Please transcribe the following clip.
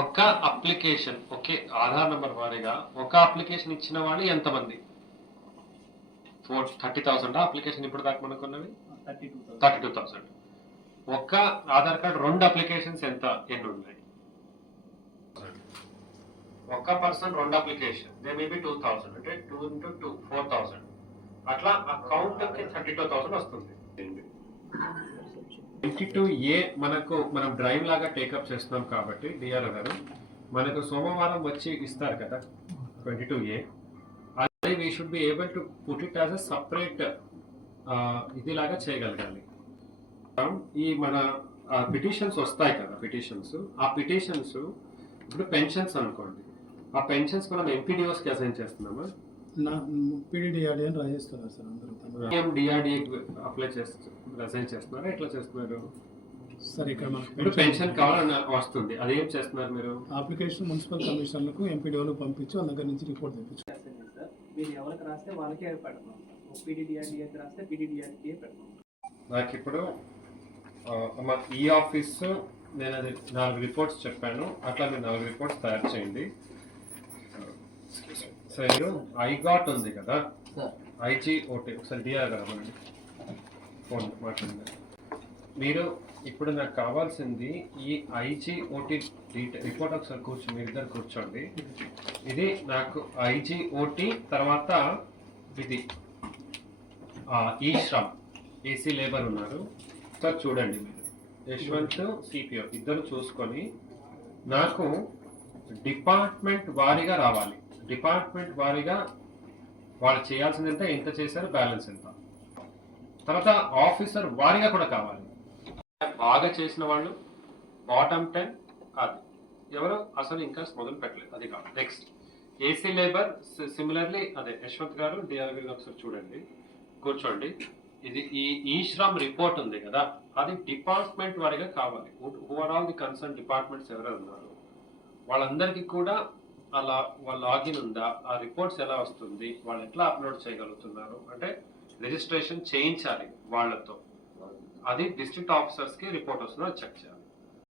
ఒక application okay Aadhaar number వారీగా ఒక అప్లికేషన్ ఇచ్చిన వాళ్ళు ఎంతమంది? ఫోర్ థర్టీ థౌసండ్ అప్లికేషన్ ఇప్పుడు దాకా మనకున్నవి thirty two thousand. Thirty two thousand. ఒక్క ఆధార్ కార్డ్ రెండు అప్లికేషన్స్ ఎంత? ఎన్ని ఉన్నాయి? ఒక్క పర్సన్ రెండు application. They may be two thousand అంటే two into two four thousand అట్లా అకౌంట్కి థర్టీ టూ థౌసండ్ వస్తుంది. ఫార్టీ టూ ఏ మనకు మనం డ్రైవ్ లాగా టేకప్ చేస్తున్నాం కాబట్టి డిఆర్ గారు మనకు సోమవారం వచ్చి ఇస్తారు కదా ట్వంటీ టూ ఏ అదే we should be able to put it as a separate ఇది లాగా చేయగలగాలి. ఈ మన పిటిషన్స్ వస్తాయి కదా పిటిషన్స్ ఆ పిటిషన్స్ ఇప్పుడు పెన్షన్స్ అనుకోండి. ఆ పెన్షన్స్ మనం ఎంపీడీఓస్కి అసైన్ చేస్తున్నామా? నా పీడీడీఆర్డీ అని రాజేస్తున్నారు సార్ అందరూ. ఏం అప్లై చేస్తున్నారు అసైన్ చేస్తున్నారా? ఎట్లా చేస్తున్నారు? సార్ ఇక్కడ మనకు పెన్షన్ కావాలని వస్తుంది. అదేం చేస్తున్నారు మీరు? అప్లికేషన్ మున్సిపల్ కమిషనర్లకు ఎంపీడీఓలకు పంపించి వాళ్ళ దగ్గర నుంచి రిపోర్ట్ తెప్పించు. చేస్తుంది సార్ మీరు ఎవరికి రాస్తే వాళ్ళకే పెడతాం పీడీడీఆర్డీఏకి రాస్తే పీడీడీఆర్డీఏ పెడతాం నాకు ఇప్పుడు ఈ ఆఫీస్ నేను అది నాలుగు రిపోర్ట్స్ చెప్పాను. అట్లా మీరు నాలుగు రిపోర్ట్స్ తయారు చేయండి. సో మీరు ఐగాట్ ఉంది కదా? ఐజీ ఓటీ ఒకసారి డిఆర్ అవ్వండి. ఫోన్ మాట్లాడండి. మీరు ఇప్పుడు నాకు కావాల్సింది ఈ ఐజీ ఓటీ రిపోర్ట్ ఒకసారి కూర్చో మీరు ఇద్దరు కూర్చోండి. ఇది నాకు ఐజీ ఓటీ తర్వాత ఇది. ఈ శ్రమ్. ఏసీ లేబర్ ఉన్నారు. సార్ చూడండి మీరు. యశ్వంత్ సిపిఓ ఇద్దరు చూసుకొని నాకు డిపార్ట్మెంట్ వారీగా రావాలి. డిపార్ట్మెంట్ వారీగా వాళ్ళు చేయాల్సింది ఎంత ఎంత చేశారు బ్యాలెన్స్ ఎంత. తర్వాత ఆఫీసర్ వారీగా కూడా కావాలి. బాగా చేసిన వాళ్ళు బాటమ్ టెన్ అది ఎవరు? అసలు ఇంకా మొదలు పెట్టలేదు. అది కాదు. నెక్స్ట్ ఏసీ లేబర్ సిమిలర్లీ అదే యశ్వంత్ గారు డిఆర్ గారు ఒకసారి చూడండి. కూర్చోండి. ఇది ఈ ఈ శ్రమ్ రిపోర్ట్ ఉంది కదా. అది డిపార్ట్మెంట్ వారిగా కావాలి. Who are all the concern departments ఎవరు ఉన్నారు. వాళ్ళందరికీ కూడా అలా వాళ్ళ లాగిన్ ఉందా? ఆ రిపోర్ట్స్ ఎలా వస్తుంది? వాళ్ళు ఎట్లా అప్లోడ్ చేయగలుగుతున్నారు? అంటే రిజిస్ట్రేషన్ చేయించాలి వాళ్ళతో. అది డిస్ట్రిక్ట్ ఆఫీసర్స్కి రిపోర్ట్ వస్తుందో చెక్ చేయాలి.